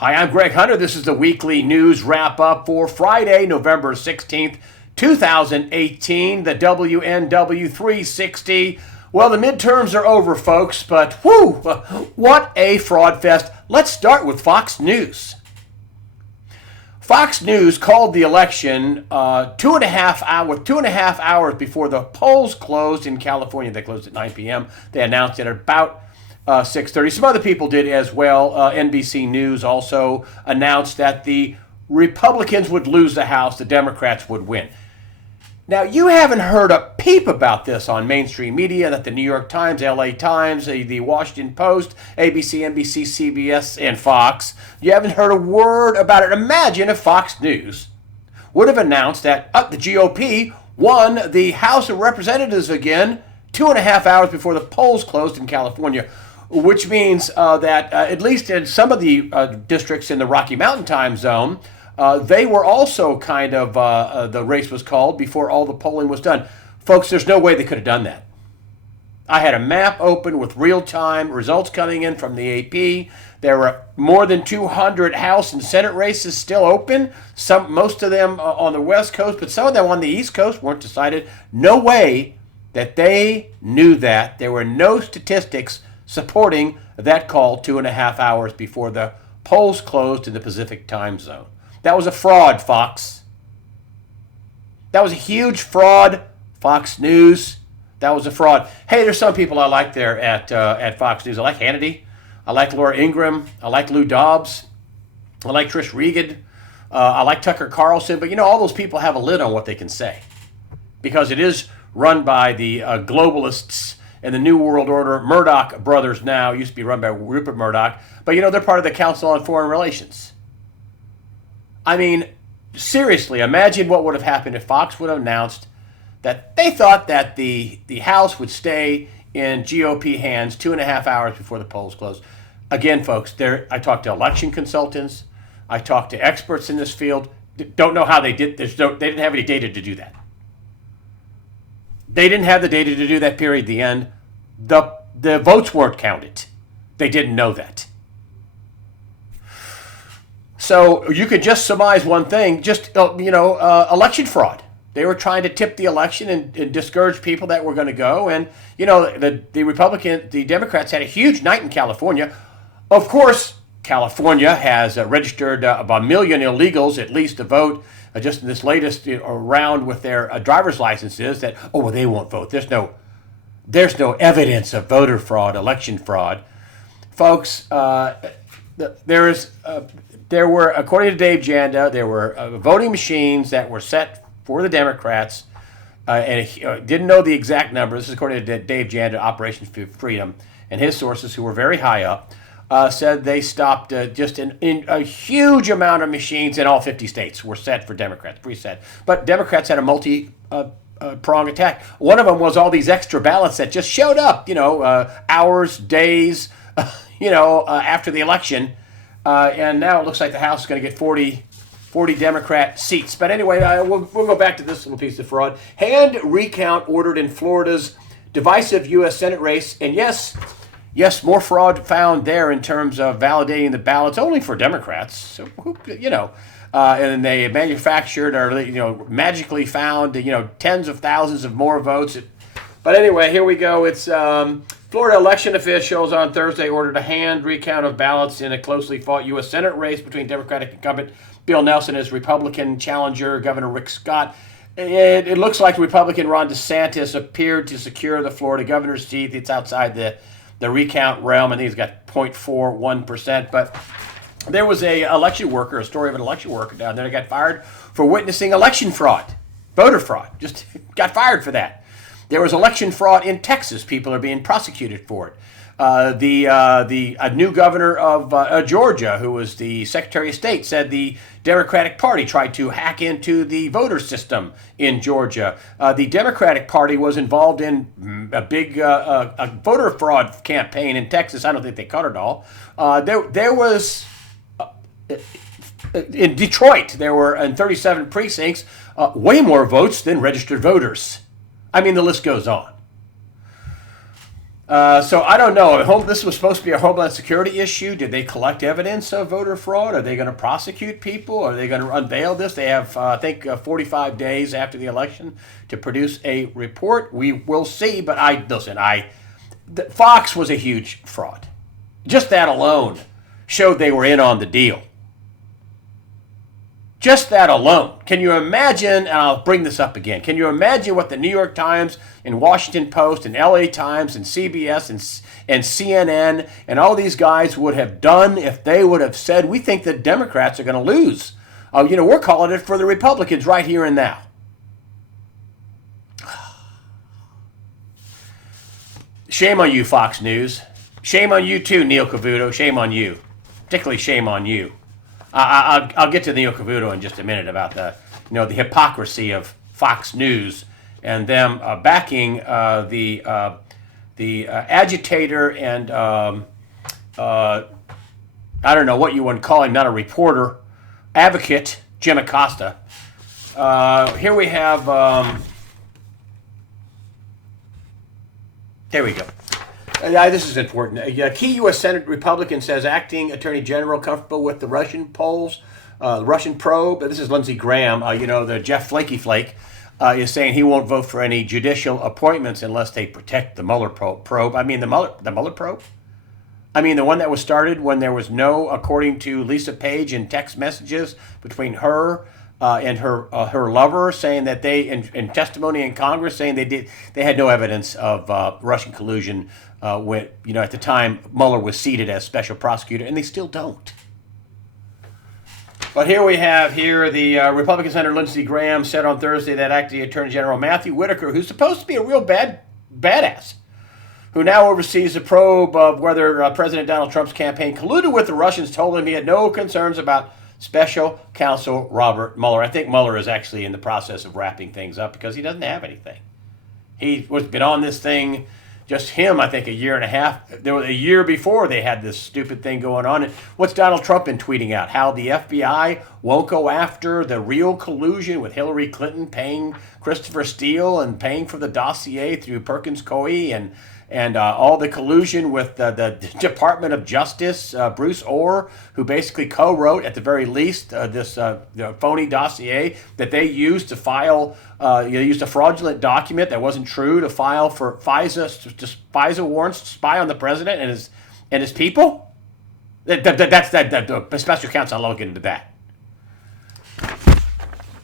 Hi, I'm Greg Hunter. This is the weekly news wrap-up for Friday, November 16th, 2018, the WNW 360. Well, the midterms are over, folks, but whew, what a fraud fest. Let's start with Fox News. Fox News called the election 2.5 hours before the polls closed in California. They closed at 9 p.m. They announced it at about 6:30. Some other people did as well. NBC News also announced that the Republicans would lose the House, the Democrats would win. Now, you haven't heard a peep about this on mainstream media, that the New York Times, LA Times, the Washington Post, ABC, NBC, CBS, and Fox. You haven't heard a word about it. Imagine if Fox News would have announced that the GOP won the House of Representatives again 2.5 hours before the polls closed in California, which means that at least in some of the districts in the Rocky Mountain time zone, they were also kind of, the race was called before all the polling was done. Folks, there's no way they could have done that. I had a map open with real-time results coming in from the AP. There were more than 200 House and Senate races still open, most of them on the West Coast, but some of them on the East Coast weren't decided. No way that they knew that. There were no statistics supporting that call 2.5 hours before the polls closed in the Pacific time zone. That was a fraud, Fox. That was a huge fraud, Fox News. That was a fraud. Hey, there's some people I like there at Fox News. I like Hannity. I like Laura Ingraham. I like Lou Dobbs. I like Trish Regan. I like Tucker Carlson. But, all those people have a lid on what they can say, because it is run by the globalists and the New World Order. Murdoch brothers now, used to be run by Rupert Murdoch. But, they're part of the Council on Foreign Relations. I mean, seriously, imagine what would have happened if Fox would have announced that they thought that the House would stay in GOP hands 2.5 hours before the polls closed. Again, folks, I talked to election consultants. I talked to experts in this field. Don't know how they did. They didn't have any data to do that. They didn't have the data to do that, period, the end. The votes weren't counted. They didn't know that. So you could just surmise one thing, election fraud. They were trying to tip the election and discourage people that were going to go. And, the Democrats had a huge night in California. Of course, California has registered about 1 million illegals, at least, to vote just in this latest round with their driver's licenses that, they won't vote. There's no evidence of voter fraud, election fraud. Folks, there were, according to Dave Janda, there were voting machines that were set for the Democrats, and didn't know the exact numbers. This is according to Dave Janda, Operation Freedom, and his sources, who were very high up, said they stopped just in a huge amount of machines in all 50 states were set for Democrats, preset. But Democrats had a multi-pronged attack. One of them was all these extra ballots that just showed up, hours, days, after the election. And now it looks like the House is going to get 40 Democrat seats. But anyway, we'll go back to this little piece of fraud. Hand recount ordered in Florida's divisive U.S. Senate race. And yes, more fraud found there in terms of validating the ballots only for Democrats. So, and they manufactured or, magically found, tens of thousands of more votes. But anyway, here we go. It's Florida election officials on Thursday ordered a hand recount of ballots in a closely fought U.S. Senate race between Democratic incumbent Bill Nelson and his Republican challenger, Governor Rick Scott. It looks like Republican Ron DeSantis appeared to secure the Florida governor's seat. It's outside the recount realm. I think he's got 0.41%. But there was a story of an election worker down there that got fired for witnessing election fraud, voter fraud. Just got fired for that. There was election fraud in Texas. People are being prosecuted for it. A new governor of Georgia, who was the Secretary of State, said the Democratic Party tried to hack into the voter system in Georgia. The Democratic Party was involved in a big a voter fraud campaign in Texas. I don't think they caught it all. There was in Detroit. There were in 37 precincts way more votes than registered voters. I mean, the list goes on. So I don't know. This was supposed to be a Homeland Security issue. Did they collect evidence of voter fraud? Are they going to prosecute people? Are they going to unveil this? They have, I think, 45 days after the election to produce a report. We will see. But Fox was a huge fraud. Just that alone showed they were in on the deal. Just that alone. Can you imagine, and I'll bring this up again, can you imagine what the New York Times and Washington Post and LA Times and CBS and CNN and all these guys would have done if they would have said, we think the Democrats are going to lose. We're calling it for the Republicans right here and now. Shame on you, Fox News. Shame on you too, Neil Cavuto. Shame on you. Particularly shame on you. I'll get to Neil Cavuto in just a minute about the hypocrisy of Fox News and them backing the agitator and I don't know what you want to call him, not a reporter, advocate, Jim Acosta. Here we have, there we go. This is important. A key U.S. Senate Republican says acting Attorney General comfortable with the Russian polls, Russian probe. This is Lindsey Graham. The Jeff Flaky Flake is saying he won't vote for any judicial appointments unless they protect the Mueller probe. I mean, the Mueller probe? I mean, the one that was started when there was no, according to Lisa Page, in text messages between her and her lover, saying that they, in testimony in Congress, saying they had no evidence of Russian collusion when at the time Mueller was seated as special prosecutor, and they still don't. But here we have the Republican Senator Lindsey Graham said on Thursday that acting Attorney General Matthew Whitaker, who's supposed to be a real badass, who now oversees the probe of whether President Donald Trump's campaign colluded with the Russians, told him he had no concerns about Special Counsel Robert Mueller. I think Mueller is actually in the process of wrapping things up because he doesn't have anything. He was been on this thing, just him, I think, a year and a half. There was a year before they had this stupid thing going on. And what's Donald Trump been tweeting out? How the FBI won't go after the real collusion with Hillary Clinton paying Christopher Steele and paying for the dossier through Perkins Coie and all the collusion with the Department of Justice, Bruce Orr, who basically co-wrote, at the very least, this phony dossier that they used to file, used a fraudulent document that wasn't true to file for FISA warrants to spy on the president and his people. The special counsel. I'll look into that.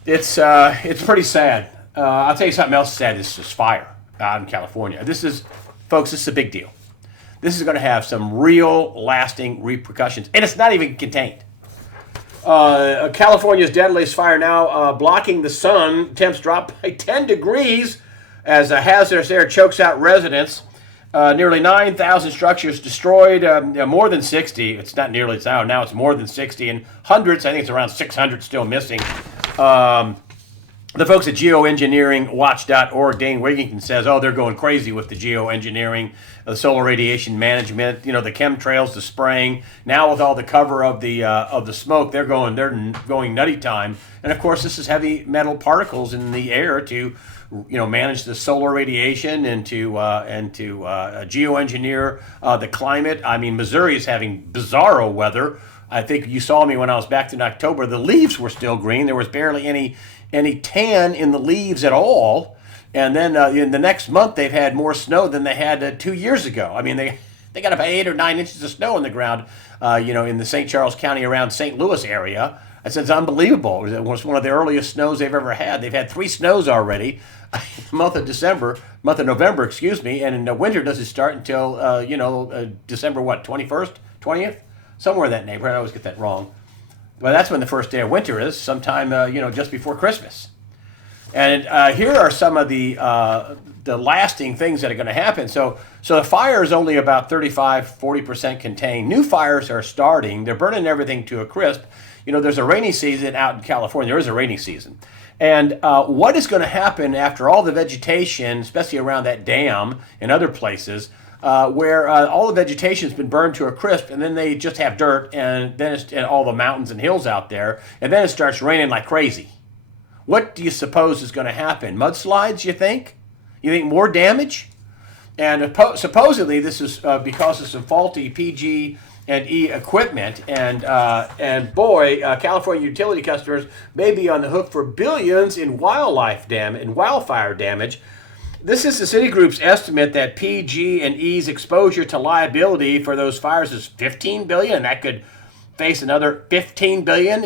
It's pretty sad. I'll tell you something else sad. This is fire out in California. Folks, this is a big deal. This is going to have some real lasting repercussions, and it's not even contained. California's deadliest fire now blocking the sun. Temps drop by 10 degrees as a hazardous air chokes out residents. Nearly 9,000 structures destroyed, more than 60. It's not nearly, now it's more than 60, and hundreds, I think it's around 600 still missing. The folks at geoengineeringwatch.org, Dane Wigington says, they're going crazy with the geoengineering, the solar radiation management, the chemtrails, the spraying. Now with all the cover of the smoke, they're going nutty time. And of course, this is heavy metal particles in the air to, manage the solar radiation and to geoengineer the climate. I mean, Missouri is having bizarro weather. I think you saw me when I was back in October. The leaves were still green. There was barely any tan in the leaves at all. And then in the next month, they've had more snow than they had 2 years ago. I mean, they got about 8 or 9 inches of snow on the ground, in the St. Charles County around St. Louis area. I said, it's unbelievable. It was one of the earliest snows they've ever had. They've had 3 snows already in the month of November, and in the winter doesn't start until, December, 21st, 20th? Somewhere in that neighborhood. I always get that wrong. Well, that's when the first day of winter is, sometime, just before Christmas. And here are some of the lasting things that are going to happen. So the fire is only about 35-40% contained. New fires are starting. They're burning everything to a crisp. There's a rainy season out in California. There is a rainy season. And what is going to happen after all the vegetation, especially around that dam and other places, where all the vegetation's been burned to a crisp, and then they just have dirt, and then and all the mountains and hills out there, and then it starts raining like crazy. What do you suppose is going to happen? Mudslides, you think? You think more damage? And supposedly this is because of some faulty PG&E equipment. And boy, California utility customers may be on the hook for billions in wildfire damage. This is the Citigroup's estimate that PG&E's exposure to liability for those fires is $15 billion. That could face another $15 billion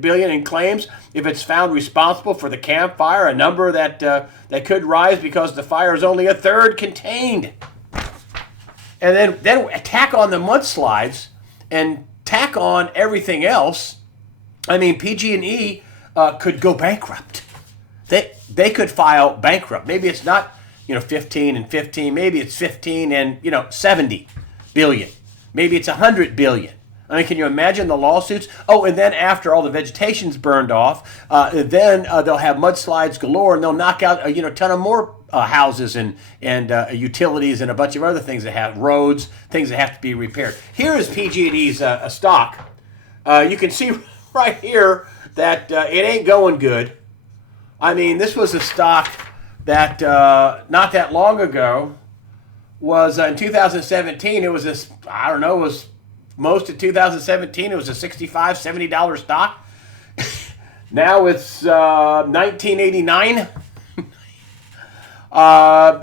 billion in claims if it's found responsible for the Camp Fire, a number that could rise because the fire is only a third contained. And then tack on the mudslides and tack on everything else. I mean, PG&E could go bankrupt. They could file bankrupt. Maybe it's not 15 and 15. Maybe it's 15 and 70 billion. Maybe it's 100 billion. I mean, can you imagine the lawsuits? Oh, and then after all the vegetation's burned off, then they'll have mudslides galore, and they'll knock out a ton of more houses and utilities and a bunch of other things that have roads, things that have to be repaired. Here is PG&E's stock. You can see right here that it ain't going good. I mean, this was a stock that not that long ago was in 2017. It was this, I don't know, it was most of 2017. It was a $65, $70 stock. Now it's 1989.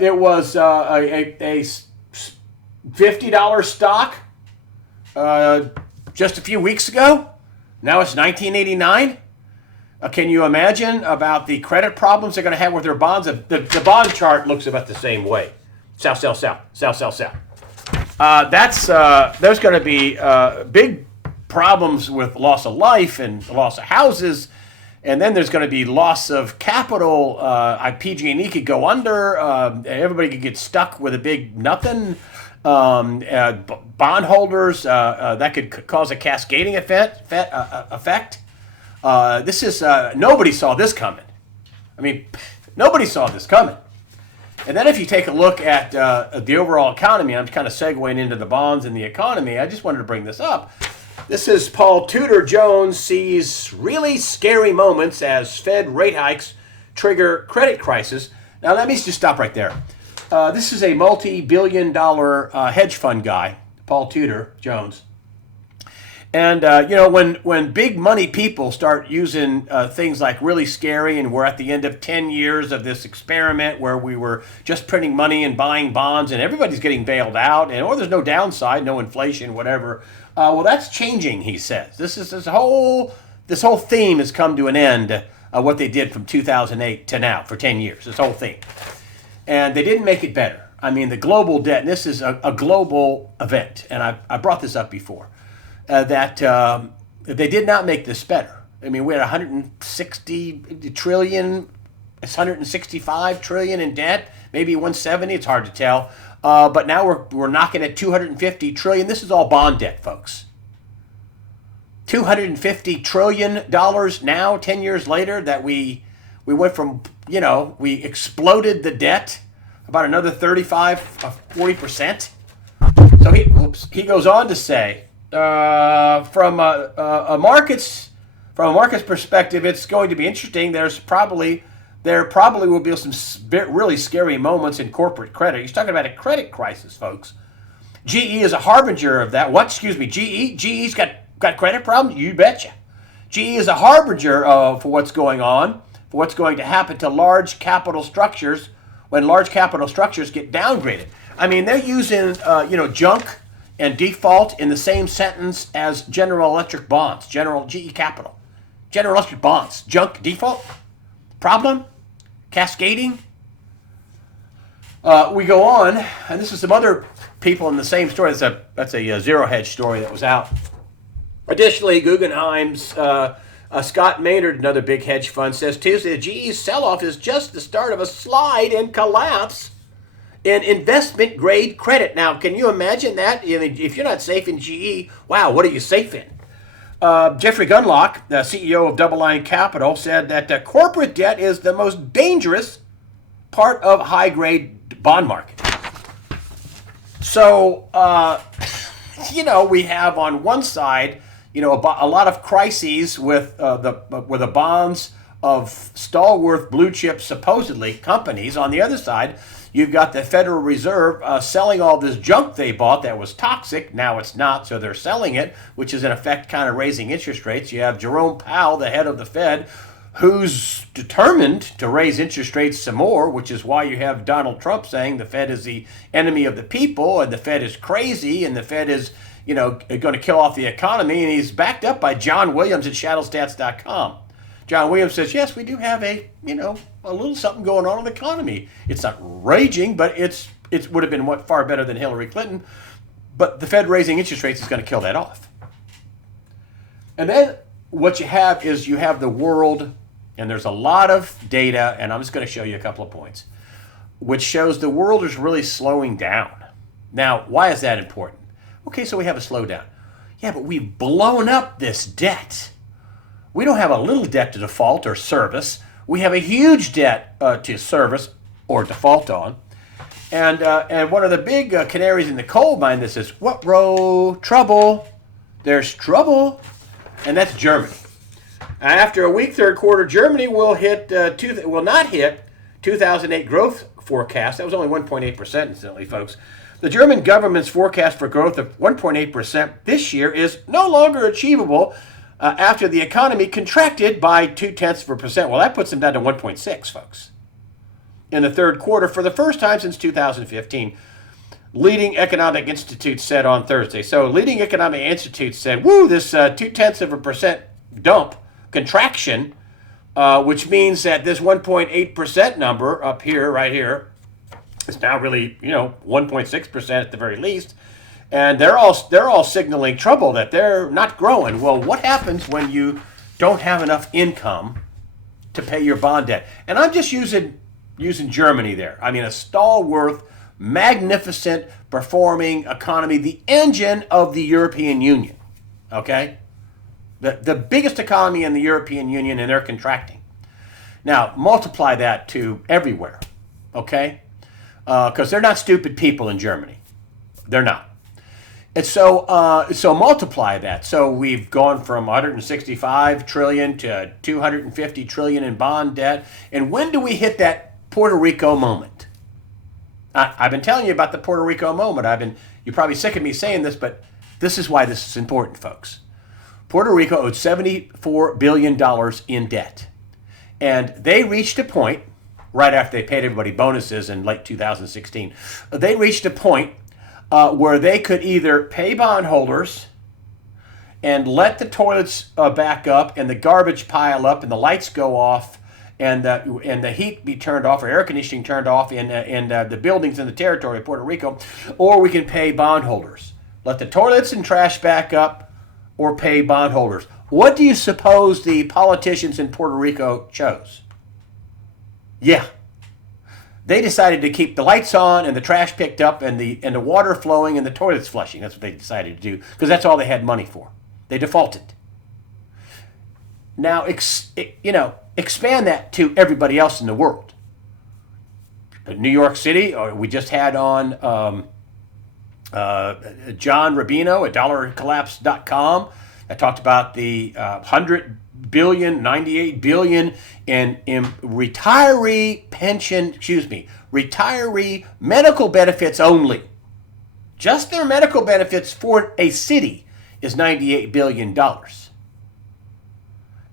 It was a $50 stock just a few weeks ago. Now it's 1989. Can you imagine about the credit problems they're going to have with their bonds? The bond chart looks about the same way. Sell, sell, sell, sell, sell, sell. There's going to be big problems with loss of life and loss of houses, and then there's going to be loss of capital. PG&E could go under. Everybody could get stuck with a big nothing. Bondholders, that could cause a cascading effect. This is nobody saw this coming. I mean, nobody saw this coming. And then if you take a look at the overall economy, I'm kind of segueing into the bonds and the economy. I just wanted to bring this up. This is Paul Tudor Jones sees really scary moments as Fed rate hikes trigger credit crisis. Now let me just stop right there. This is a multi-billion-dollar hedge fund guy, Paul Tudor Jones. And, when big money people start using things like really scary, and we're at the end of 10 years of this experiment where we were just printing money and buying bonds and everybody's getting bailed out, or there's no downside, no inflation, whatever. Well, that's changing, he says. This whole theme has come to an end, what they did from 2008 to now for 10 years, this whole theme. And they didn't make it better. I mean, the global debt, and this is a global event, and I brought this up before. That they did not make this better. I mean, we had 160 trillion, it's 165 trillion in debt, maybe 170, it's hard to tell. But now we're knocking at 250 trillion. This is all bond debt, folks. $250 trillion now, 10 years later, that we went from, we exploded the debt about another 40%. So he goes on to say, from a market's perspective, it's going to be interesting. There probably will be some really scary moments in corporate credit. He's talking about a credit crisis, folks. GE is a harbinger of that. What? Excuse me. GE's got credit problems? You betcha. GE is a harbinger for what's going on, for what's going to happen to large capital structures when large capital structures get downgraded. I mean, they're using junk and default in the same sentence as General Electric bonds, General GE Capital. General Electric bonds, junk, default, problem, cascading. We go on, and this is some other people in the same story. That's a zero hedge story that was out. Additionally, Guggenheim's Scott Maynard, another big hedge fund, says Tuesday the GE's sell-off is just the start of a slide and collapse in investment-grade credit. Now, can you imagine that? I mean, if you're not safe in GE, wow, what are you safe in? Jeffrey Gundlach, the CEO of Double Line Capital, said that corporate debt is the most dangerous part of high-grade bond market. So, we have on one side, a lot of crises with the bonds of stalwart blue chip, supposedly, companies. On the other side, You've got the Federal Reserve selling all this junk they bought that was toxic. Now it's not, so they're selling it, which is in effect kind of raising interest rates. You have Jerome Powell, the head of the Fed, who's determined to raise interest rates some more, which is why you have Donald Trump saying the Fed is the enemy of the people and the Fed is crazy and the Fed is, going to kill off the economy. And he's backed up by John Williams at shadowstats.com. John Williams says, yes, we do have a little something going on in the economy. It's not raging, but it would have been far better than Hillary Clinton. But the Fed raising interest rates is going to kill that off. And then what you have is you have the world, and there's a lot of data, and I'm just going to show you a couple of points, which shows the world is really slowing down. Now, why is that important? Okay, so we have a slowdown. Yeah, but we've blown up this debt. We don't have a little debt to default or service. We have a huge debt to service or default on. And one of the big canaries in the coal mine that says, what, bro? Trouble. There's trouble. And that's Germany. After a weak third quarter, Germany will not hit 2008 growth forecast. That was only 1.8%, incidentally, folks. The German government's forecast for growth of 1.8% this year is no longer achievable after the economy contracted by 0.2%. Well, that puts them down to 1.6, folks, in the third quarter for the first time since 2015. Leading Economic Institute said on Thursday. So Leading Economic Institute said, this 0.2% dump, contraction, which means that this 1.8% number up here, right here, is now really, 1.6% at the very least. And they're all signaling trouble, that they're not growing. Well, what happens when you don't have enough income to pay your bond debt? And I'm just using Germany there. I mean, a stalwart, magnificent performing economy, the engine of the European Union. Okay? The biggest economy in the European Union, and they're contracting. Now, multiply that to everywhere. Okay? Because they're not stupid people in Germany. They're not. And so multiply that. So we've gone from 165 trillion to 250 trillion in bond debt. And when do we hit that Puerto Rico moment? I've been telling you about the Puerto Rico moment. You're probably sick of me saying this, but this is why this is important, folks. Puerto Rico owed $74 billion in debt. And they reached a point, right after they paid everybody bonuses in late 2016, they reached a point where they could either pay bondholders and let the toilets back up and the garbage pile up and the lights go off and the heat be turned off or air conditioning turned off in the buildings in the territory of Puerto Rico, or we can pay bondholders. Let the toilets and trash back up or pay bondholders. What do you suppose the politicians in Puerto Rico chose? Yeah. They decided to keep the lights on and the trash picked up and the water flowing and the toilets flushing. That's what they decided to do because that's all they had money for. They defaulted. Now, expand that to everybody else in the world. New York City, we just had on John Rubino at dollarcollapse.com. I talked about the 100 billion, 98 billion in retiree medical benefits only. Just their medical benefits for a city is $98 billion.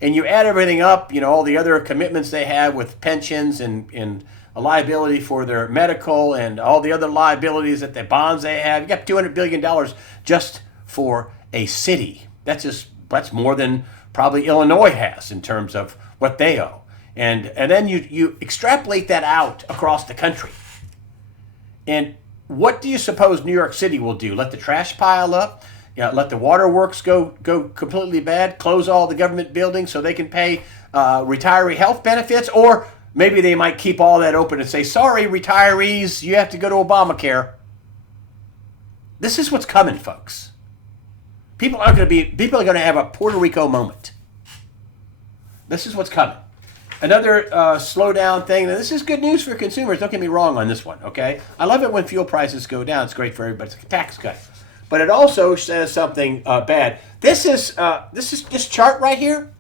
And you add everything up, all the other commitments they have with pensions and a liability for their medical and all the other liabilities that the bonds they have. You got $200 billion just for a city. That's more than probably Illinois has in terms of what they owe. And then you extrapolate that out across the country. And what do you suppose New York City will do? Let the trash pile up? Let the waterworks go completely bad? Close all the government buildings so they can pay retiree health benefits? Or maybe they might keep all that open and say, sorry, retirees, you have to go to Obamacare. This is what's coming, folks. People are going to have a Puerto Rico moment. This is what's coming. Another slowdown thing. Now, this is good news for consumers. Don't get me wrong on this one, okay? I love it when fuel prices go down. It's great for everybody. It's a tax cut. But it also says something bad. This chart right here.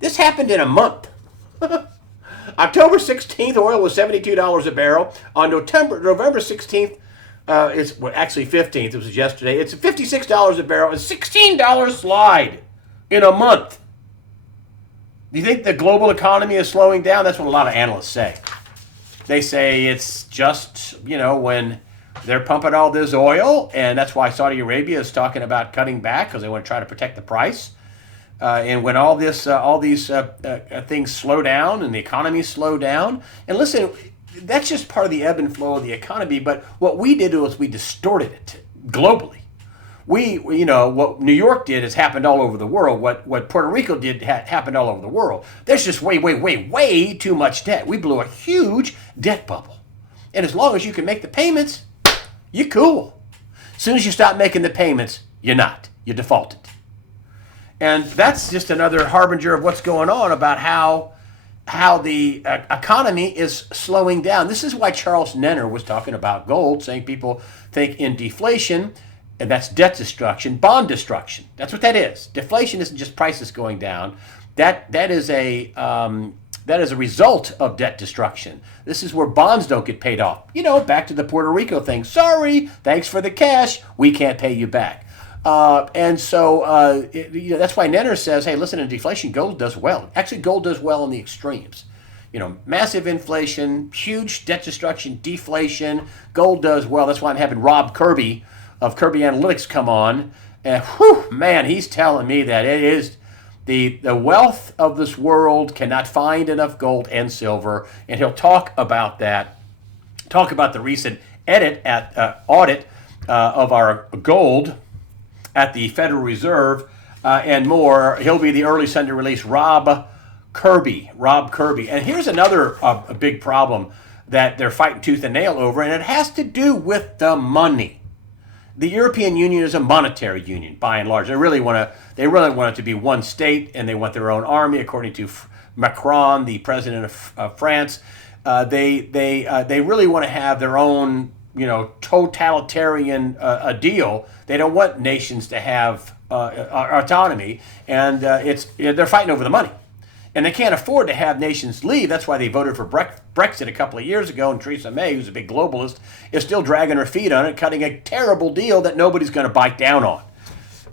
This happened in a month. October 16th, oil was $72 a barrel. On November 16th, it's actually 15th. It was yesterday. It's $56 a barrel. It's $16 slide in a month. Do you think the global economy is slowing down? That's what a lot of analysts say. They say it's just, when they're pumping all this oil, and that's why Saudi Arabia is talking about cutting back because they want to try to protect the price. And when all these things slow down and the economy slow down, and listen, that's just part of the ebb and flow of the economy. But what we did was we distorted it globally. What New York did has happened all over the world. What Puerto Rico did happened all over the world. There's just way too much debt. We blew a huge debt bubble. And as long as you can make the payments, you're cool. As soon as you stop making the payments, you're not. You're defaulted. And that's just another harbinger of what's going on about how the economy is slowing down. This is why Charles Nenner was talking about gold, saying people think in deflation, and that's debt destruction, bond destruction. That's what that is. Deflation isn't just prices going down. That is a result of debt destruction. This is where bonds don't get paid off. Back to the Puerto Rico thing. Sorry, thanks for the cash. We can't pay you back. That's why Nenner says, hey, listen, in deflation, gold does well. Actually, gold does well in the extremes. Massive inflation, huge debt destruction, deflation. Gold does well. That's why I'm having Rob Kirby of Kirby Analytics come on. And man, he's telling me that it is the wealth of this world cannot find enough gold and silver. And he'll talk about that, talk about the recent audit of our gold at the Federal Reserve and more. He'll be the early Sunday release, Rob Kirby. And here's another big problem that they're fighting tooth and nail over, and it has to do with the money. The European Union is a monetary union, by and large. They really want it to be one state, and they want their own army, according to Macron, the president of France. They really want to have their own, totalitarian deal. They don't want nations to have autonomy, and they're fighting over the money. And they can't afford to have nations leave. That's why they voted for Brexit a couple of years ago, and Theresa May, who's a big globalist, is still dragging her feet on it, cutting a terrible deal that nobody's going to bite down on.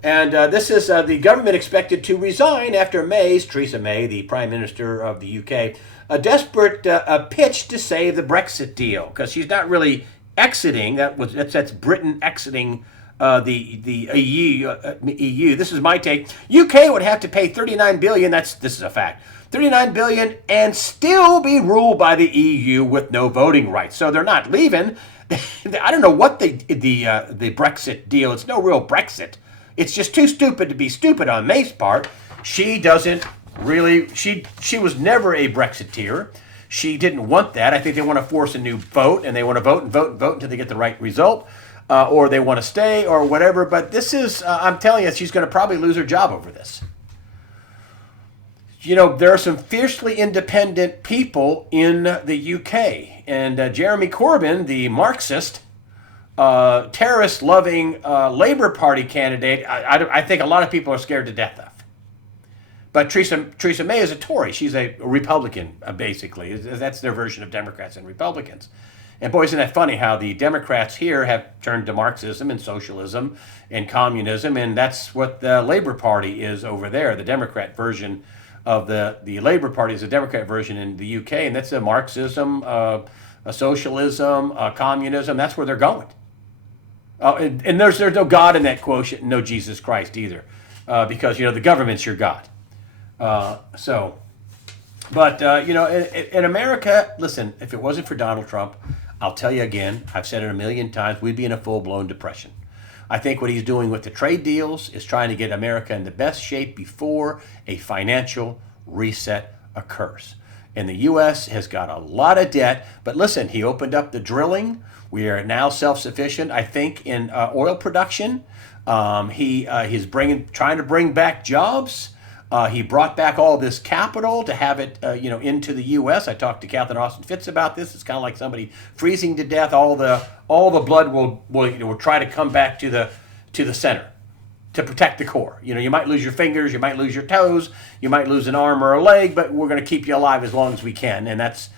And this is the government expected to resign after Theresa May, the Prime Minister of the UK, a desperate pitch to save the Brexit deal, because she's not really exiting. That's Britain exiting the EU. This is my take. UK would have to pay $39 billion. This is a fact. $39 billion and still be ruled by the EU with no voting rights. So they're not leaving. I don't know what the Brexit deal. It's no real Brexit. It's just too stupid to be stupid on May's part. She doesn't really. She was never a Brexiteer. She didn't want that. I think they want to force a new vote, and they want to vote until they get the right result. Or they want to stay or whatever. But this is, I'm telling you, she's going to probably lose her job over this. There are some fiercely independent people in the UK. And Jeremy Corbyn, the Marxist, terrorist-loving Labour Party candidate, I think a lot of people are scared to death of. But Theresa May is a Tory. She's a Republican, basically. That's their version of Democrats and Republicans. And boy, isn't that funny how the Democrats here have turned to Marxism and socialism and communism, and that's what the Labour Party is over there. The Democrat version of the Labour Party is a Democrat version in the UK, and that's a Marxism, a socialism, communism. That's where they're going. And there's no God in that quotient, no Jesus Christ either, because the government's your God. But in America, listen, if it wasn't for Donald Trump, I'll tell you again, I've said it a million times, we'd be in a full-blown depression. I think what he's doing with the trade deals is trying to get America in the best shape before a financial reset occurs. And the U.S. has got a lot of debt, but listen, he opened up the drilling. We are now self-sufficient, I think, in oil production. He's trying to bring back jobs. He brought back all this capital to have it, into the U.S. I talked to Catherine Austin Fitz about this. It's kind of like somebody freezing to death. All the blood will try to come back to the center, to protect the core. You know, you might lose your fingers, you might lose your toes, you might lose an arm or a leg, but we're going to keep you alive as long as we can. And that's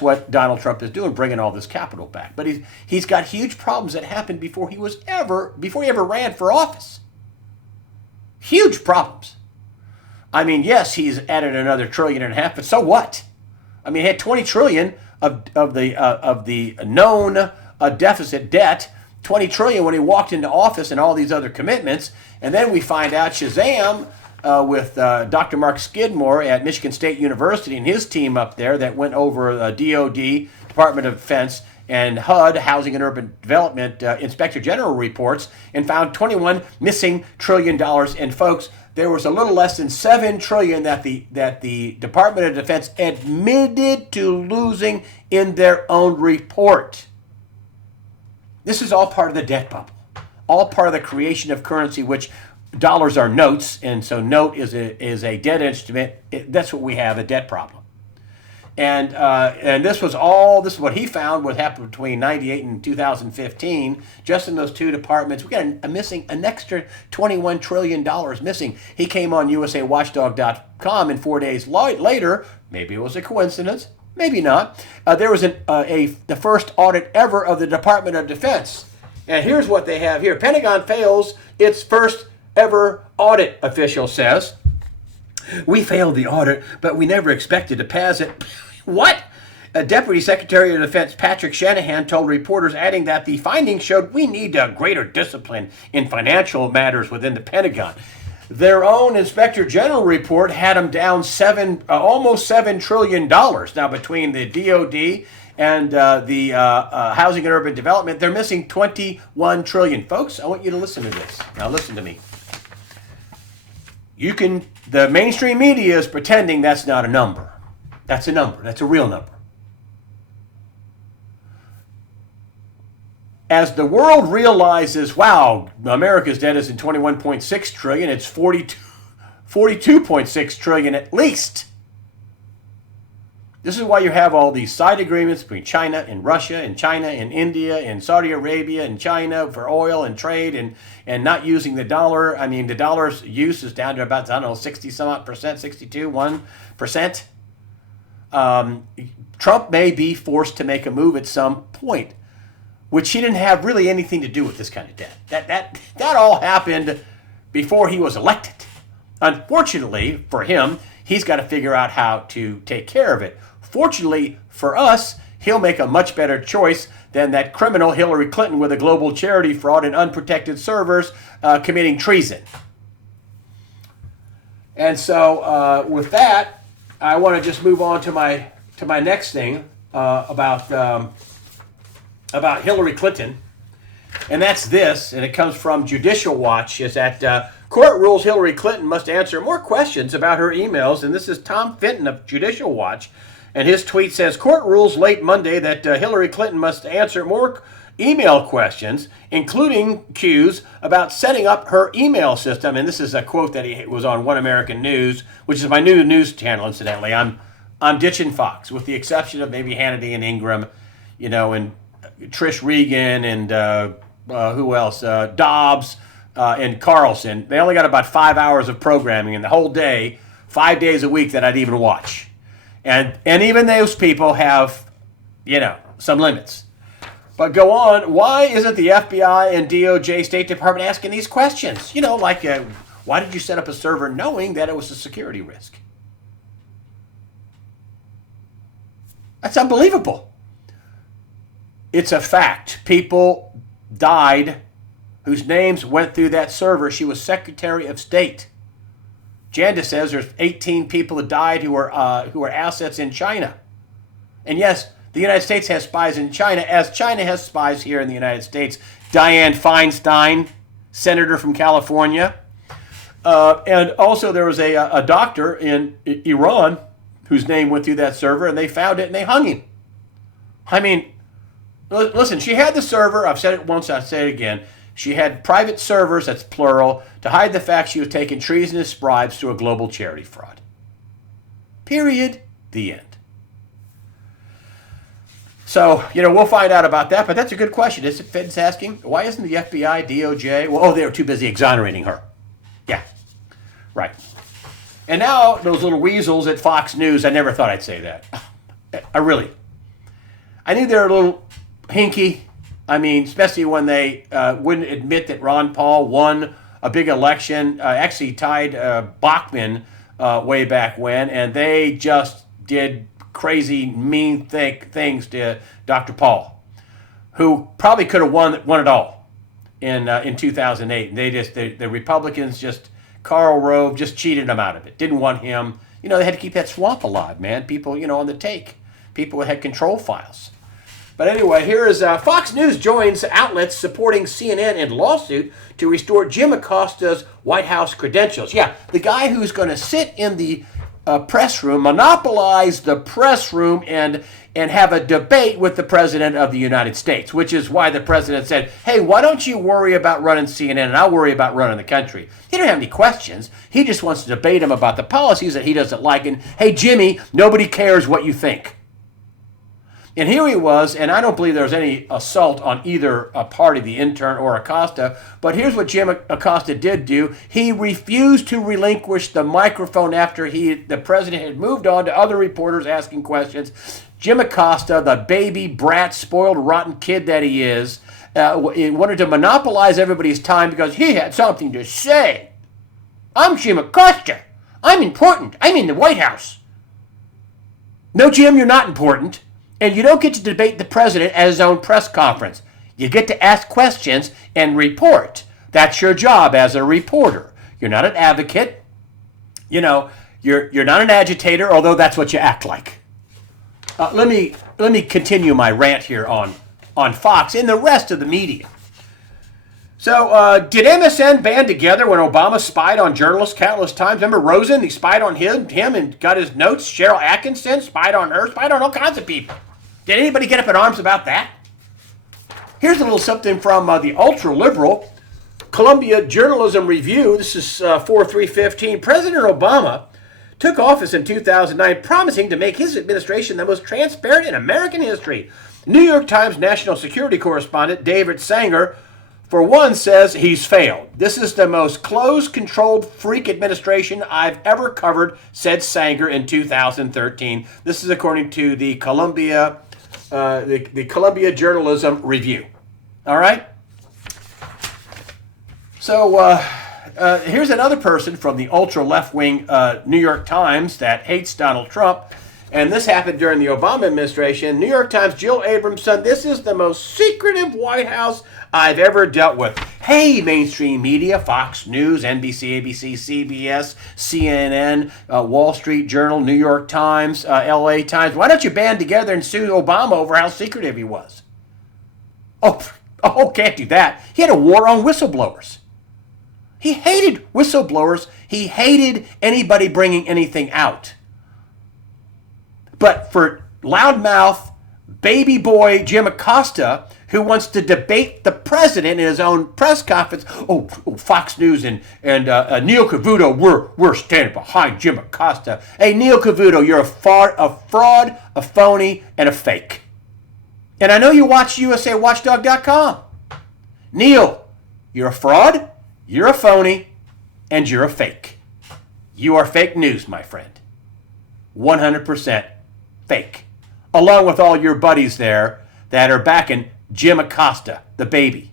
what Donald Trump is doing, bringing all this capital back. But he's got huge problems that happened before he ever ran for office. Huge problems. I mean, yes, he's added another $1.5 trillion, but so what? I mean, he had $20 trillion of the known deficit debt. $20 trillion when he walked into office, and all these other commitments. And then we find out, shazam, with Dr. Mark Skidmore at Michigan State University and his team up there that went over DOD, Department of Defense, and HUD, Housing and Urban Development Inspector General reports, and found $21 missing trillion. And folks, there was a little less than $7 trillion that the Department of Defense admitted to losing in their own report. This is all part of the debt bubble, all part of the creation of currency, which dollars are notes, and so note is a debt instrument. That's what we have, a debt problem. And this is what he found what happened between 98 and 2015, just in those two departments. We got an extra $21 trillion missing. He came on USAWatchdog.com, and 4 days later, maybe it was a coincidence, maybe not, there was the first audit ever of the Department of Defense. And here's what they have here. Pentagon fails its first ever audit, official says. We failed the audit, but we never expected to pass it. What? Deputy Secretary of Defense Patrick Shanahan told reporters, adding that the findings showed we need greater discipline in financial matters within the Pentagon. Their own Inspector General report had them down almost $7 trillion. Now, between the DOD and the Housing and Urban Development, they're missing $21 trillion. Folks, I want you to listen to this. Now, listen to me. The mainstream media is pretending that's not a number. That's a number. That's a real number. As the world realizes, wow, America's debt isn't $21.6 trillion, it's $42.6 trillion at least. This is why you have all these side agreements between China and Russia and China and India and Saudi Arabia and China for oil and trade and not using the dollar. I mean, the dollar's use is down to about, 61%. Trump may be forced to make a move at some point, which he didn't have really anything to do with this kind of debt. That all happened before he was elected. Unfortunately for him, he's got to figure out how to take care of it. Fortunately for us, he'll make a much better choice than that criminal Hillary Clinton with a global charity fraud and unprotected servers committing treason. And so with that, I want to just move on to my next thing about Hillary Clinton, and that's this, and it comes from Judicial Watch, is that court rules Hillary Clinton must answer more questions about her emails, and this is Tom Fenton of Judicial Watch, and his tweet says, court rules late Monday that Hillary Clinton must answer more email questions, including cues about setting up her email system, and this is a quote that was on One American News, which is my new news channel, incidentally. I'm ditching Fox, with the exception of maybe Hannity and Ingram, and Trish Regan and who else? Dobbs and Carlson. They only got about 5 hours of programming in the whole day, 5 days a week that I'd even watch. And even those people have, some limits. But go on. Why isn't the FBI and DOJ, State Department asking these questions? Why did you set up a server knowing that it was a security risk? That's unbelievable. It's a fact. People died whose names went through that server. She was Secretary of State. Janda says there's 18 people that died who were assets in China. And yes, the United States has spies in China, as China has spies here in the United States. Dianne Feinstein, senator from California. And also there was a doctor in Iran whose name went through that server, and they found it and they hung him. I mean, listen, she had the server. I've said it once, I'll say it again. She had private servers, that's plural, to hide the fact she was taking treasonous bribes through a global charity fraud. Period. The end. So, we'll find out about that, but that's a good question. Fed's asking, why isn't the FBI, DOJ, they were too busy exonerating her. Yeah, right. And now those little weasels at Fox News, I never thought I'd say that. I knew they were a little hinky. I mean, especially when they wouldn't admit that Ron Paul won a big election, actually tied Bachmann way back when, and they just did crazy, mean things to Dr. Paul, who probably could have won it all in 2008. The Republicans Karl Rove just cheated him out of it. Didn't want him. They had to keep that swamp alive, man. People, on the take. People had control files. But anyway, here is Fox News joins outlets supporting CNN in lawsuit to restore Jim Acosta's White House credentials. Yeah, the guy who's going to sit in the press room, monopolize the press room, and have a debate with the President of the United States, which is why the President said, hey, why don't you worry about running CNN and I'll worry about running the country. He didn't have any questions. He just wants to debate him about the policies that he doesn't like. And, hey, Jimmy, nobody cares what you think. And here he was, and I don't believe there was any assault on either party, the intern or Acosta, but here's what Jim Acosta did do. He refused to relinquish the microphone after the president had moved on to other reporters asking questions. Jim Acosta, the baby, brat, spoiled, rotten kid that he is, wanted to monopolize everybody's time because he had something to say. I'm Jim Acosta. I'm important. I'm in the White House. No, Jim, you're not important. And you don't get to debate the president at his own press conference. You get to ask questions and report. That's your job as a reporter. You're not an advocate. You're not an agitator, although that's what you act like. Let me continue my rant here on Fox and the rest of the media. So, did MSN band together when Obama spied on journalists countless times? Remember Rosen? He spied on him and got his notes. Cheryl Atkinson spied on her, spied on all kinds of people. Did anybody get up in arms about that? Here's a little something from the ultra-liberal Columbia Journalism Review. This is 4/3/15. President Obama took office in 2009, promising to make his administration the most transparent in American history. New York Times national security correspondent David Sanger, for one, says he's failed. This is the most closed, controlled, freak administration I've ever covered, said Sanger in 2013. This is according to the Columbia Journalism Review. All right? So here's another person from the ultra-left-wing New York Times that hates Donald Trump. And this happened during the Obama administration. New York Times, Jill Abramson, this is the most secretive White House I've ever dealt with. Hey, mainstream media, Fox News, NBC, ABC, CBS, CNN, Wall Street Journal, New York Times, LA Times. Why don't you band together and sue Obama over how secretive he was? Oh, can't do that. He had a war on whistleblowers. He hated whistleblowers. He hated anybody bringing anything out. But for loudmouth, baby boy Jim Acosta, who wants to debate the president in his own press conference, Fox News and Neil Cavuto, we're standing behind Jim Acosta. Hey, Neil Cavuto, you're a fraud, a phony, and a fake. And I know you watch USAWatchdog.com. Neil, you're a fraud, you're a phony, and you're a fake. You are fake news, my friend. 100% fake. Along with all your buddies there that are backing Jim Acosta, the baby.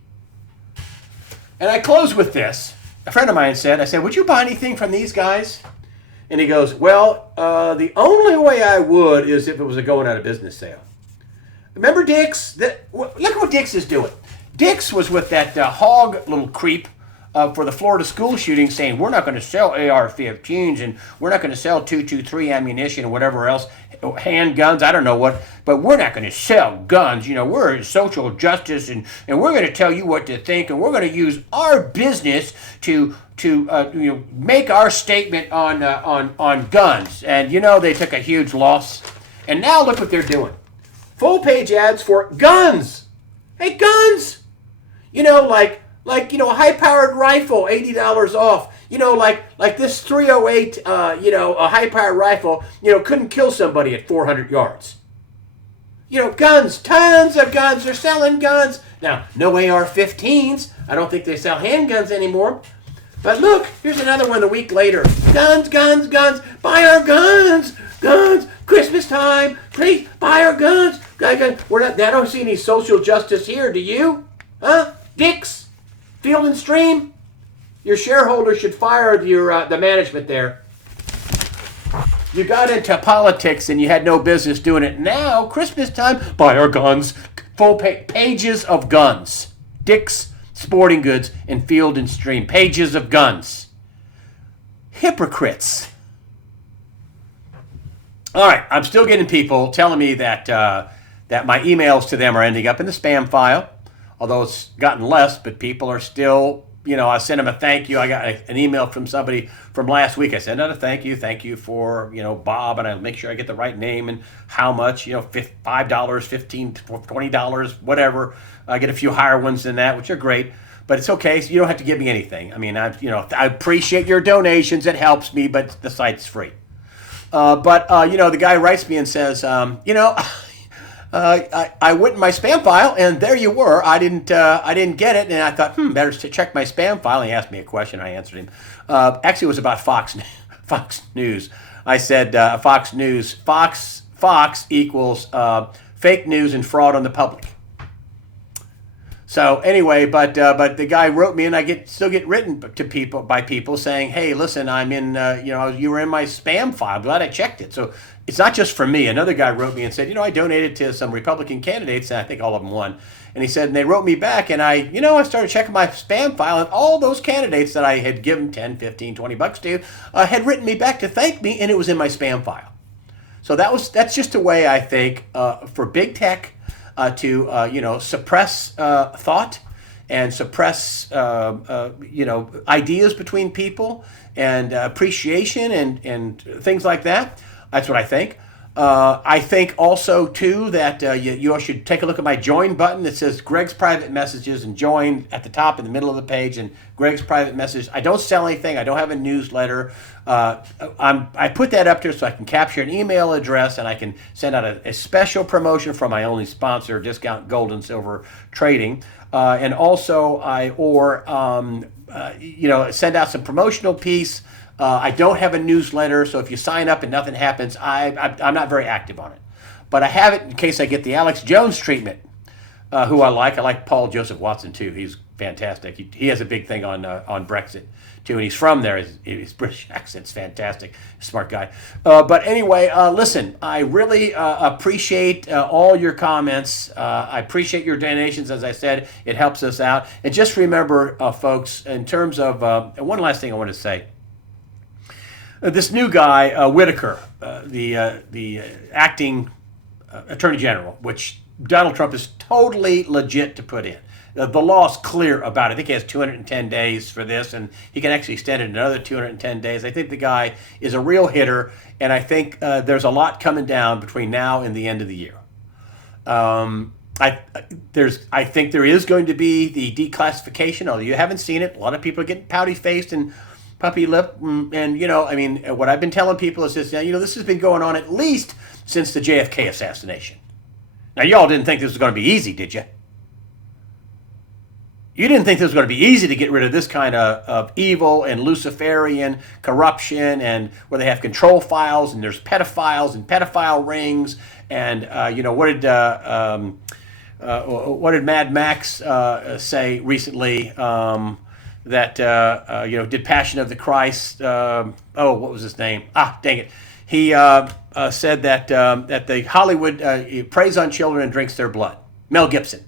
And I close with this. A friend of mine said, I said, would you buy anything from these guys? And he goes, well, the only way I would is if it was a going out of business sale. Remember Dick's? Look at what Dick's is doing. Dick's was with that hog little creep for the Florida school shooting, saying we're not going to sell AR-15s and we're not going to sell .223 ammunition and whatever else, handguns, I don't know what, but we're not going to sell guns. We're social justice and we're going to tell you what to think and we're going to use our business to make our statement on guns. And they took a huge loss. And now look what they're doing. Full page ads for guns. Hey, guns! A high-powered rifle, $80 off. Like this 308, a high-powered rifle, couldn't kill somebody at 400 yards. Guns, tons of guns. They're selling guns. Now, no AR-15s. I don't think they sell handguns anymore. But look, here's another one a week later. Guns, guns, guns. Buy our guns. Guns. Christmas time. Please buy our guns. We're not, I don't see any social justice here. Do you? Huh? Dicks? Field and Stream? Your shareholders should fire the management there. You got into politics and you had no business doing it. Now, Christmas time, buy our guns. Full pages of guns. Dick's Sporting Goods and Field and Stream. Pages of guns. Hypocrites. All right, I'm still getting people telling me that that my emails to them are ending up in the spam file. Although it's gotten less, but people are still, I sent them a thank you. I got an email from somebody from last week. I sent out a thank you for, Bob, and I make sure I get the right name and how much, $5, $15, $20, whatever. I get a few higher ones than that, which are great, but it's okay. So you don't have to give me anything. I mean, I appreciate your donations. It helps me, but the site's free. The guy writes me and says, I went in my spam file and there you were. I didn't get it, and I thought, better to check my spam file. And he asked me a question. I answered him. Actually, it was about Fox News. I said Fox News. Fox equals fake news and fraud on the public. So anyway, but the guy wrote me, and I still get written to people by people saying, "Hey, listen, I'm in. You were in my spam file. I'm glad I checked it." So it's not just for me. Another guy wrote me and said, I donated to some Republican candidates, and I think all of them won. And he said, and they wrote me back, and I started checking my spam file, and all those candidates that I had given 10, 15, 20 bucks to had written me back to thank me, and it was in my spam file. So that's just a way, I think, for big tech to suppress thought and suppress ideas between people and appreciation and things like that. That's what I think. I think also, too, that you should take a look at my join button. It says Greg's Private Messages and join at the top in the middle of the page, and Greg's Private Message. I don't sell anything. I don't have a newsletter. I put that up there so I can capture an email address, and I can send out a special promotion from my only sponsor, Discount Gold and Silver Trading. And also, send out some promotional piece. I don't have a newsletter, so if you sign up and nothing happens, I'm not very active on it. But I have it in case I get the Alex Jones treatment, who I like. I like Paul Joseph Watson, too. He's fantastic. He has a big thing on Brexit, too, and he's from there. His British accent's fantastic. Smart guy. But anyway, listen, I really appreciate all your comments. I appreciate your donations. As I said, it helps us out. And just remember, folks, in terms of one last thing I want to say. This new guy, Whitaker, the acting attorney general, which Donald Trump is totally legit to put in. The law's clear about it. I think he has 210 days for this, and he can actually extend it another 210 days. I think the guy is a real hitter, and I think there's a lot coming down between now and the end of the year. I think there is going to be the declassification, although you haven't seen it. A lot of people are getting pouty-faced and puppy lip, and what I've been telling people is this, this has been going on at least since the JFK assassination. Now, y'all didn't think this was going to be easy, did you? You didn't think this was going to be easy to get rid of this kind of evil and Luciferian corruption, and where they have control files, and there's pedophiles and pedophile rings, and what did Mad Max say recently? That did Passion of the Christ. What was his name? Dang it. He said that the Hollywood preys on children and drinks their blood. Mel Gibson,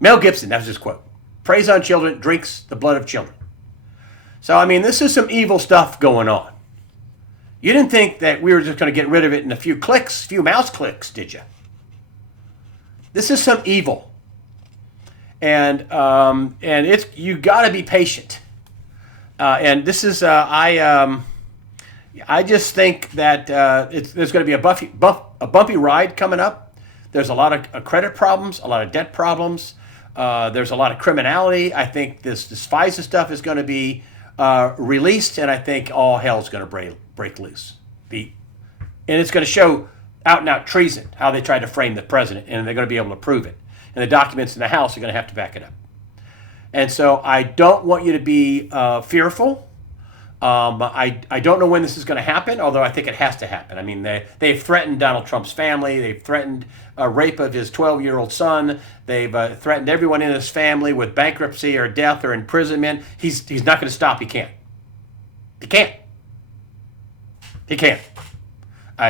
that was his quote. Preys on children, drinks the blood of children. So, this is some evil stuff going on. You didn't think that we were just going to get rid of it in a few mouse clicks, did you? This is some evil. And it's, you got to be patient. And this is I just think that there's going to be a bumpy ride coming up. There's a lot of credit problems, a lot of debt problems. There's a lot of criminality. I think this FISA stuff is going to be released, and I think all hell's going to break loose. And it's going to show out and out treason, how they tried to frame the president, and they're going to be able to prove it. And the documents in the House are going to have to back it up. And so I don't want you to be fearful. I don't know when this is going to happen, although I think it has to happen. I mean, they've threatened Donald Trump's family. They've threatened rape of his 12-year-old son. They've threatened everyone in his family with bankruptcy or death or imprisonment. He's not going to stop. He can't. He can't. He can't.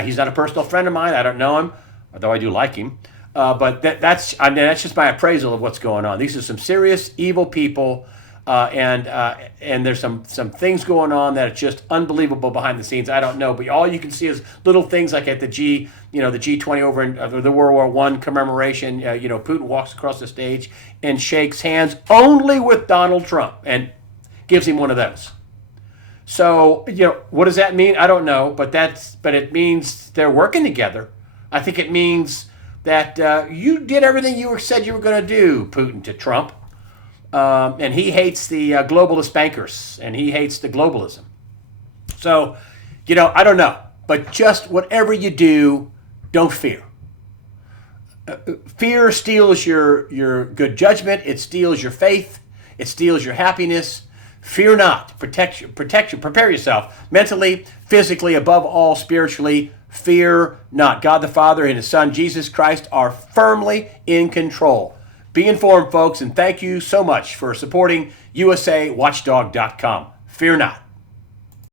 He's not a personal friend of mine. I don't know him, although I do like him. But that's just my appraisal of what's going on. These are some serious evil people, and there's some things going on that are just unbelievable behind the scenes. I don't know, but all you can see is little things like at the G20 over in the World War I commemoration. Putin walks across the stage and shakes hands only with Donald Trump and gives him one of those. So, what does that mean? I don't know, but it means they're working together. I think it means that you did everything you said you were going to do, Putin, to Trump. And he hates the globalist bankers, and he hates the globalism. So, I don't know, but just whatever you do, don't fear. Fear steals your good judgment. It steals your faith. It steals your happiness. Fear not. Prepare yourself mentally, physically, above all, spiritually. Fear not. God the Father and His Son, Jesus Christ, are firmly in control. Be informed, folks, and thank you so much for supporting USAWatchdog.com. Fear not.